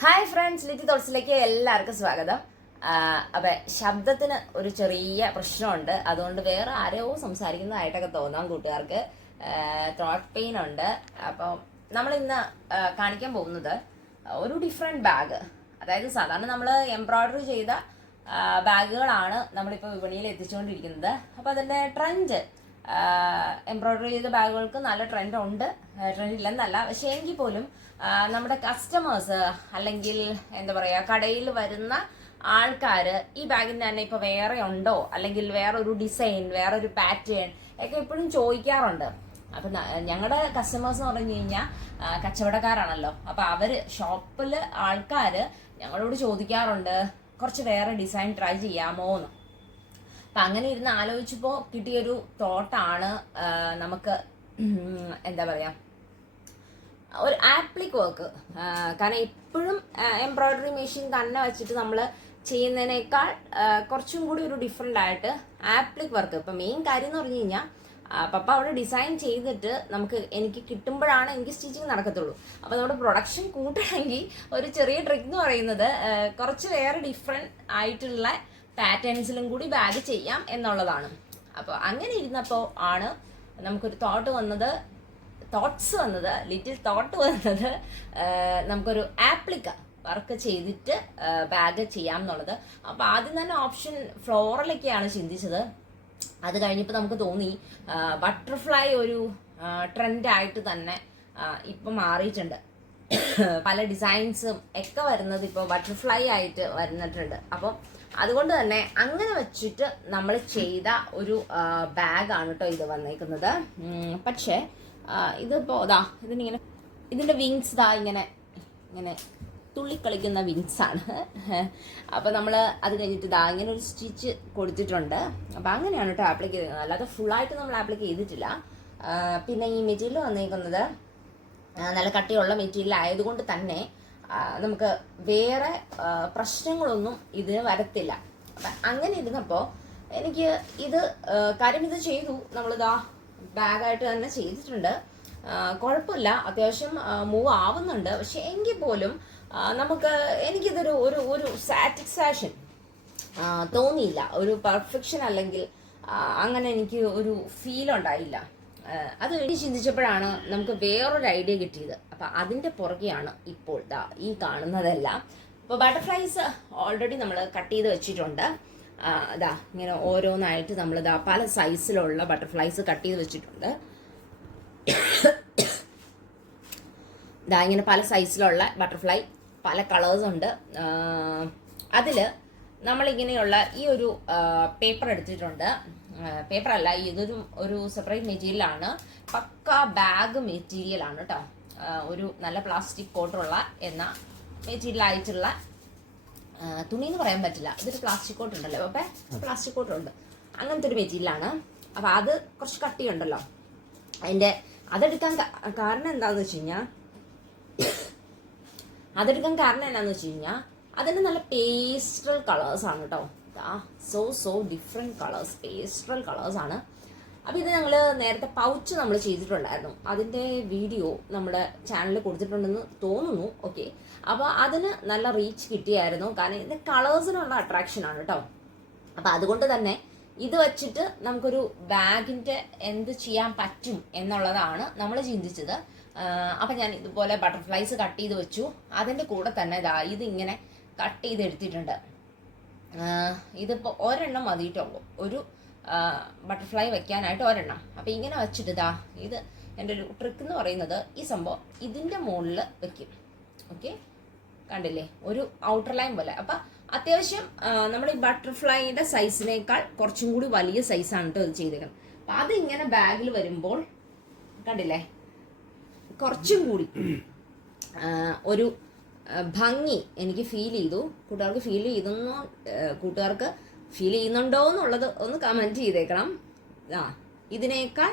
Hi friends, Litty തോട്ട്സിലേക്ക് എല്ലാവർക്കും സ്വാഗതം. അപ്പം ശബ്ദത്തിന് ഒരു ചെറിയ പ്രശ്നമുണ്ട്, അതുകൊണ്ട് വേറെ ആരോ സംസാരിക്കുന്നതായിട്ടൊക്കെ തോന്നാം കൂട്ടുകാർക്ക്. ത്രോട്ട് പെയിൻ ഉണ്ട്. അപ്പം നമ്മൾ ഇന്ന് കാണിക്കാൻ പോകുന്നത് ഒരു ഡിഫറെൻറ്റ് ബാഗ്. അതായത് സാധാരണ നമ്മൾ എംബ്രോയ്ഡറി ചെയ്ത ബാഗുകളാണ് നമ്മളിപ്പോൾ വിപണിയിൽ എത്തിച്ചുകൊണ്ടിരിക്കുന്നത്. അപ്പോൾ അതിൻ്റെ ട്രെൻഡ്, എംബ്രോയ്ഡറി ചെയ്ത ബാഗുകൾക്ക് നല്ല ട്രെൻഡ് ഉണ്ട്, ട്രെൻഡ് ഇല്ലെന്നല്ല. പക്ഷേ എങ്കിൽ പോലും നമ്മുടെ കസ്റ്റമേഴ്സ് അല്ലെങ്കിൽ എന്താ പറയുക, കടയിൽ വരുന്ന ആൾക്കാർ ഈ ബാഗിന് തന്നെ ഇപ്പോൾ വേറെ ഉണ്ടോ, അല്ലെങ്കിൽ വേറൊരു ഡിസൈൻ, വേറൊരു പാറ്റേൺ ഒക്കെ എപ്പോഴും ചോദിക്കാറുണ്ട്. അപ്പം ഞങ്ങളുടെ കസ്റ്റമേഴ്സ് എന്ന് പറഞ്ഞു കഴിഞ്ഞാൽ കച്ചവടക്കാരാണല്ലോ. അപ്പം അവർ ഷോപ്പിൽ ആൾക്കാർ ഞങ്ങളോട് ചോദിക്കാറുണ്ട് കുറച്ച് വേറെ ഡിസൈൻ ട്രൈ ചെയ്യാമോ എന്ന്. അപ്പം അങ്ങനെ ഇരുന്ന് ആലോചിച്ചപ്പോൾ കിട്ടിയൊരു തോട്ടാണ് നമുക്ക് എന്താ പറയുക, ഒരു ആപ്ലിക് വർക്ക്. കാരണം എപ്പോഴും എംബ്രോയ്ഡറി മെഷീൻ തന്നെ വെച്ചിട്ട് നമ്മൾ ചെയ്യുന്നതിനേക്കാൾ കുറച്ചും കൂടി ഒരു ഡിഫറെൻ്റ് ആയിട്ട് ആപ്ലിക് വർക്ക്. ഇപ്പം മെയിൻ കാര്യം എന്ന് പറഞ്ഞു കഴിഞ്ഞാൽ പപ്പ അവിടെ ഡിസൈൻ ചെയ്തിട്ട് എനിക്ക് കിട്ടുമ്പോഴാണ് എനിക്ക് സ്റ്റിച്ചിങ് നടക്കത്തുള്ളൂ. അപ്പോൾ നമ്മുടെ പ്രൊഡക്ഷൻ കൂട്ടണമെങ്കിൽ ഒരു ചെറിയ ട്രിക്ക് എന്ന് പറയുന്നത് കുറച്ച് വേറെ ഡിഫറെൻ്റ് ആയിട്ടുള്ള പാറ്റേൺസിലും കൂടി ബാഗ് ചെയ്യാം എന്നുള്ളതാണ്. അപ്പോൾ അങ്ങനെ ഇരുന്നപ്പോൾ ആണ് നമുക്കൊരു തോട്ട്സ് വന്നത്, ലിറ്റിൽ തോട്ട് വന്നത് നമുക്കൊരു ആപ്ലിക്ക വർക്ക് ചെയ്തിട്ട് ബാഗ് ചെയ്യാം എന്നുള്ളത്. അപ്പോൾ ആദ്യം തന്നെ ഓപ്ഷൻ ഫ്ലോറലൊക്കെയാണ് ചിന്തിച്ചത്. അത് കഴിഞ്ഞപ്പോൾ നമുക്ക് തോന്നി ബട്ടർഫ്ലൈ ഒരു ട്രെൻഡായിട്ട് തന്നെ ഇപ്പം മാറിയിട്ടുണ്ട്. പല ഡിസൈൻസും ഒക്കെ വരുന്നത് ഇപ്പോൾ ബട്ടർഫ്ലൈ ആയിട്ട് വരുന്നിട്ടുണ്ട്. അപ്പം അതുകൊണ്ട് തന്നെ അങ്ങനെ വെച്ചിട്ട് നമ്മൾ ചെയ്ത ഒരു ബാഗാണ് കേട്ടോ ഇത് വന്നേക്കുന്നത്. പക്ഷേ ഇതിപ്പോൾ ഇതിൻ്റെ വിങ്സ് ഇങ്ങനെ തുള്ളിക്കളിക്കുന്ന വിങ്സാണ്. അപ്പോൾ നമ്മൾ അത് കഴിഞ്ഞിട്ട് ഇങ്ങനെ ഒരു സ്റ്റിച്ച് കൊടുത്തിട്ടുണ്ട്. അപ്പോൾ അങ്ങനെയാണ് കേട്ടോ ആപ്ലിക്ക് ചെയ്യുന്നത്, അല്ലാതെ ഫുള്ളായിട്ട് നമ്മൾ ആപ്ലിക്ക് ചെയ്തിട്ടില്ല. പിന്നെ ഈ മെറ്റീരിയൽ വന്നേക്കുന്നത് നല്ല കട്ടിയുള്ള മെറ്റീരിയൽ ആയതുകൊണ്ട് തന്നെ നമുക്ക് വേറെ പ്രശ്നങ്ങളൊന്നും ഇതിന് വരത്തില്ല. അപ്പം അങ്ങനെ ഇരുന്നപ്പോൾ എനിക്ക് കാര്യം ഇത് ചെയ്തു, നമ്മളിതാ ബാഗായിട്ട് തന്നെ ചെയ്തിട്ടുണ്ട്. കുഴപ്പമില്ല, അത്യാവശ്യം മൂവ് ആവുന്നുണ്ട്. പക്ഷെ എങ്കിൽ പോലും എനിക്കിതൊരു ഒരു സാറ്റിസ്ഫാക്ഷൻ തോന്നിയില്ല, ഒരു പെർഫെക്ഷൻ അല്ലെങ്കിൽ അങ്ങനെ എനിക്ക് ഒരു ഫീൽ ഉണ്ടായില്ല. അത് ചിന്തിച്ചപ്പോഴാണ് നമുക്ക് വേറൊരു ഐഡിയ കിട്ടിയത്. അപ്പം അതിൻ്റെ പുറകെയാണ് ഇപ്പോൾ ഈ കാണുന്നതെല്ലാം. അപ്പോൾ ബട്ടർഫ്ലൈസ് ഓൾറെഡി നമ്മൾ കട്ട് ചെയ്ത് വെച്ചിട്ടുണ്ട്. ഇങ്ങനെ ഓരോന്നായിട്ട് നമ്മൾ പല സൈസിലുള്ള ബട്ടർഫ്ലൈസ് കട്ട് ചെയ്ത് വെച്ചിട്ടുണ്ട്. ഇങ്ങനെ പല സൈസിലുള്ള ബട്ടർഫ്ലൈ, പല കളേഴ്സ് ഉണ്ട്. അതിൽ നമ്മളിങ്ങനെയുള്ള ഈ ഒരു പേപ്പർ എടുത്തിട്ടുണ്ട്. പേപ്പറല്ല, ഒരു സെപ്പറേറ്റ് മെറ്റീരിയലാണ്, പക്ക ബാഗ് മെറ്റീരിയലാണ് കേട്ടോ. ഒരു നല്ല പ്ലാസ്റ്റിക് കോട്ടുള്ള മെറ്റീരിയൽ ആയിട്ടുള്ള തുണി എന്ന് പറയാൻ പറ്റില്ല, ഇതൊരു പ്ലാസ്റ്റിക് കോട്ട് ഉണ്ടല്ലോ. അപ്പം പ്ലാസ്റ്റിക് കോട്ടുണ്ട്, അങ്ങനത്തെ ഒരു മെറ്റീരിയലാണ്. അപ്പം അത് കുറച്ച് കട്ടിയുണ്ടല്ലോ. അതെടുക്കാൻ കാരണം എന്താണെന്ന് വെച്ച് കഴിഞ്ഞാൽ അതിൻ്റെ നല്ല പേസ്റ്റൽ കളേഴ്സാണ് കേട്ടോ. സോ ഡിഫറെൻറ്റ് കളേഴ്സ്, പേസ്റ്റൽ കളേഴ്സാണ്. അപ്പോൾ ഇത് ഞങ്ങൾ നേരത്തെ പൗച്ച് നമ്മൾ ചെയ്തിട്ടുണ്ടായിരുന്നു, അതിൻ്റെ വീഡിയോ നമ്മുടെ ചാനലിൽ കൊടുത്തിട്ടുണ്ടെന്ന് തോന്നുന്നു. ഓക്കെ, അപ്പോൾ അതിന് നല്ല റീച്ച് കിട്ടിയായിരുന്നു, കാരണം ഇതിൻ്റെ കളേഴ്സിനുള്ള അട്രാക്ഷനാണ് കേട്ടോ. അപ്പോൾ അതുകൊണ്ട് തന്നെ ഇത് വെച്ചിട്ട് നമുക്കൊരു ബാഗിൻ്റെ എന്ത് ചെയ്യാൻ പറ്റും എന്നുള്ളതാണ് നമ്മൾ ചിന്തിച്ചത്. അപ്പം ഞാൻ ഇതുപോലെ ബട്ടർഫ്ലൈസ് കട്ട് ചെയ്ത് വെച്ചു. അതിൻ്റെ കൂടെ തന്നെ ഇതിങ്ങനെ കട്ട് ചെയ്തെടുത്തിട്ടുണ്ട്. ഇതിപ്പോൾ ഒരെണ്ണം മതി കേട്ടോ, ഒരു ബട്ടർഫ്ലൈ വെക്കാനായിട്ട് ഒരെണ്ണം. അപ്പം ഇങ്ങനെ വെച്ചിട്ട് ഇത് എൻ്റെ ഒരു ട്രിക്ക് എന്ന് പറയുന്നത്, ഈ സംഭവം ഇതിൻ്റെ മുകളിൽ വെക്കും. ഓക്കെ, കണ്ടില്ലേ, ഒരു ഔട്ടർ ലൈൻ പോലെ. അപ്പം അത്യാവശ്യം നമ്മൾ ഈ ബട്ടർഫ്ലൈയുടെ സൈസിനേക്കാൾ കുറച്ചും കൂടി വലിയ സൈസാണ് കേട്ടോ ഇത് ചെയ്തേക്കുന്നത്. അപ്പം അതിങ്ങനെ ബാഗിൽ വരുമ്പോൾ കണ്ടില്ലേ, കുറച്ചും കൂടി ഒരു ഭംഗി എനിക്ക് ഫീൽ ചെയ്തു. കൂട്ടുകാർക്ക് ഫീൽ ചെയ്യുന്നുണ്ടോ എന്നുള്ളത് ഒന്ന് കമൻറ്റ് ചെയ്തേക്കണം. ഇതിനേക്കാൾ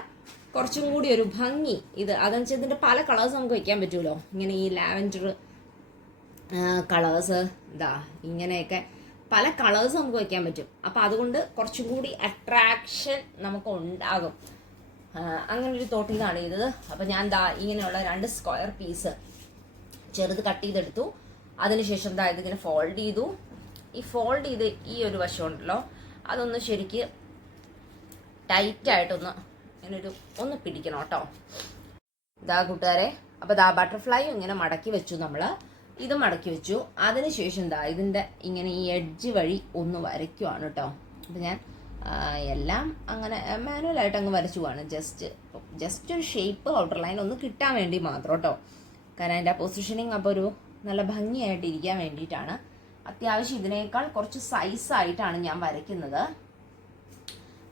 കുറച്ചും കൂടി ഒരു ഭംഗി അതെന്ന് വെച്ചാൽ ഇതിൻ്റെ പല കളേഴ്സ് നമുക്ക് വയ്ക്കാൻ പറ്റുമല്ലോ. ഇങ്ങനെ ഈ ലാവൻഡർ കളേഴ്സ്, ഇങ്ങനെയൊക്കെ പല കളേഴ്സ് നമുക്ക് വയ്ക്കാൻ പറ്റും. അപ്പം അതുകൊണ്ട് കുറച്ചും കൂടി അട്രാക്ഷൻ നമുക്ക് ഉണ്ടാകും. അങ്ങനെ ഒരു തോട്ടിലാണ് ചെയ്തത്. അപ്പം ഞാൻ ഇങ്ങനെയുള്ള 2 സ്ക്വയർ പീസ് ചെറുത് കട്ട് ചെയ്തെടുത്തു. അതിനുശേഷം ദാ ഇതിങ്ങനെ ഫോൾഡ് ചെയ്തു. ഈ ഫോൾഡ് ചെയ്ത് ഈ ഒരു വശം ഉണ്ടല്ലോ അതൊന്ന് ശരിക്ക് ടൈറ്റായിട്ടൊന്ന് ഇങ്ങനൊരു ഒന്ന് പിടിക്കണം കേട്ടോ. ഇതാ കൂട്ടുകാരെ, അപ്പോൾ ദാ ബട്ടർഫ്ലൈ ഇങ്ങനെ മടക്കി വെച്ചു, നമ്മൾ ഇത് മടക്കി വെച്ചു. അതിനുശേഷം ദാ ഇതിൻ്റെ ഇങ്ങനെ ഈ എഡ്ജ് വഴി ഒന്ന് വരയ്ക്കുവാണ് കേട്ടോ. അപ്പം ഞാൻ എല്ലാം അങ്ങനെ മാനുവലായിട്ട് അങ്ങ് വരച്ചു പോവാണ്. ജസ്റ്റ് ഒരു ഷേപ്പ് ഔട്ടർ ലൈൻ ഒന്ന് കിട്ടാൻ വേണ്ടി മാത്രം കേട്ടോ. കാരണം അതിൻ്റെ പൊസിഷനിങ് അപ്പോൾ ഒരു നല്ല ഭംഗിയായിട്ട് ഇരിക്കാൻ വേണ്ടിയിട്ടാണ്. അത്യാവശ്യം ഇതിനേക്കാൾ കുറച്ച് സൈസായിട്ടാണ് ഞാൻ വരയ്ക്കുന്നത്.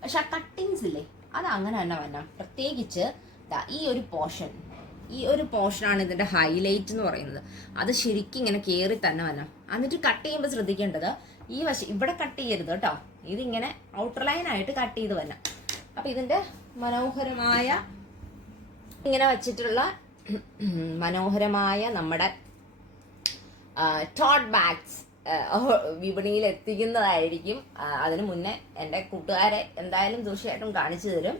പക്ഷെ ആ കട്ടിങ്സ് ഇല്ലേ അത് അങ്ങനെ തന്നെ വരണം. പ്രത്യേകിച്ച് ഈ ഒരു പോർഷനാണ് ഇതിൻ്റെ ഹൈലൈറ്റ് എന്ന് പറയുന്നത്. അത് ശരിക്കും ഇങ്ങനെ കയറി തന്നെ വരണം. എന്നിട്ട് കട്ട് ചെയ്യുമ്പോൾ ശ്രദ്ധിക്കേണ്ടത് ഈ വശം ഇവിടെ കട്ട് ചെയ്യരുത് കേട്ടോ. ഇതിങ്ങനെ ഔട്ടർ ലൈനായിട്ട് കട്ട് ചെയ്ത് വരണം. അപ്പം ഇതിൻ്റെ മനോഹരമായ ഇങ്ങനെ വച്ചിട്ടുള്ള മനോഹരമായ നമ്മുടെ ടോട്ട് ബാഗ്സ് വിപണിയിൽ എത്തിക്കുന്നതായിരിക്കും. അതിനു മുന്നേ എൻ്റെ കൂട്ടുകാരെ എന്തായാലും തീർച്ചയായിട്ടും കാണിച്ചു തരും.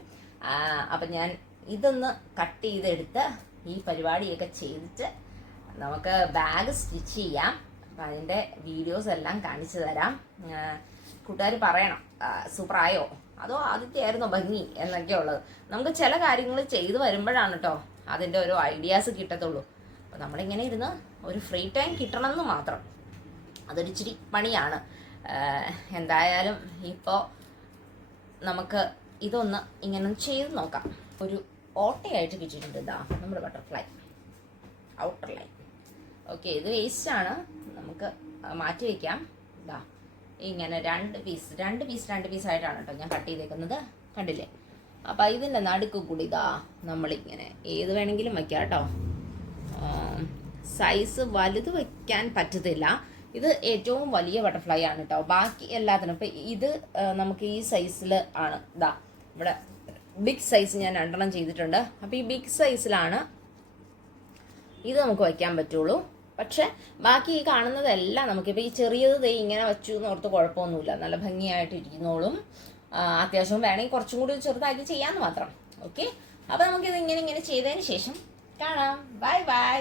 അപ്പം ഞാൻ ഇതൊന്ന് കട്ട് ചെയ്തെടുത്ത് ഈ പരിപാടിയൊക്കെ ചെയ്തിട്ട് നമുക്ക് ബാഗ് സ്റ്റിച്ച് ചെയ്യാം. അപ്പം അതിൻ്റെ വീഡിയോസ് എല്ലാം കാണിച്ചു തരാം. കൂട്ടുകാർ പറയണം സൂപ്പറായോ അതോ ആദ്യത്തെയായിരുന്നോ ഭംഗി എന്നൊക്കെ ഉള്ളത്. നമുക്ക് ചില കാര്യങ്ങൾ ചെയ്തു വരുമ്പോഴാണ് കേട്ടോ അതിൻ്റെ ഒരു ഐഡിയാസ് കിട്ടത്തുള്ളൂ. അപ്പോൾ നമ്മളിങ്ങനെ ഇരുന്ന് ഒരു ഫ്രീ ടൈം കിട്ടണമെന്ന് മാത്രം. അതൊരിച്ചിരി പണിയാണ്. എന്തായാലും ഇപ്പോൾ നമുക്ക് ഇതൊന്ന് ഇങ്ങനെ ചെയ്ത് നോക്കാം. ഒരു ഓട്ടയായിട്ട് കിട്ടിയിട്ടുണ്ട് ഇതാ നമ്മുടെ ബട്ടർഫ്ലൈ ഔട്ടർ ലൈൻ. ഓക്കെ, ഇത് വേസ്റ്റാണ്, നമുക്ക് മാറ്റി വയ്ക്കാം. ഇതാ ഇങ്ങനെ രണ്ട് പീസായിട്ടാണ് കേട്ടോ ഞാൻ കട്ട് ചെയ്തേക്കുന്നത്, കണ്ടില്ലേ? അപ്പം ഇതിൻ്റെ നടുക്ക് കൂടി ഇതാ നമ്മളിങ്ങനെ ഏത് വേണമെങ്കിലും വയ്ക്കാം കേട്ടോ. സൈസ് വലുത് വയ്ക്കാൻ പറ്റത്തില്ല. ഇത് ഏറ്റവും വലിയ ബട്ടർഫ്ലൈ ആണ് കേട്ടോ. ബാക്കി എല്ലാത്തിനും ഇപ്പം ഇത് നമുക്ക് ഈ സൈസിൽ ആണ്. ഇതാ ഇവിടെ ബിഗ് സൈസ് ഞാൻ 2 ചെയ്തിട്ടുണ്ട്. അപ്പോൾ ഈ ബിഗ് സൈസിലാണ് ഇത് നമുക്ക് വയ്ക്കാൻ പറ്റുള്ളൂ. പക്ഷെ ബാക്കി ഈ കാണുന്നതെല്ലാം നമുക്കിപ്പോൾ ഈ ചെറിയത് ഇങ്ങനെ വെച്ചു എന്ന് ഓർത്ത് കുഴപ്പമൊന്നുമില്ല, നല്ല ഭംഗിയായിട്ട് ഇരിക്കുന്നോളും. അത്യാവശ്യം വേണമെങ്കിൽ കുറച്ചും കൂടി ചെറുതായിട്ട് ചെയ്യാമെന്ന് മാത്രം. ഓക്കെ, അപ്പോൾ നമുക്കിത് ഇങ്ങനെ ചെയ്തതിന് ശേഷം കാണാം. Bye bye.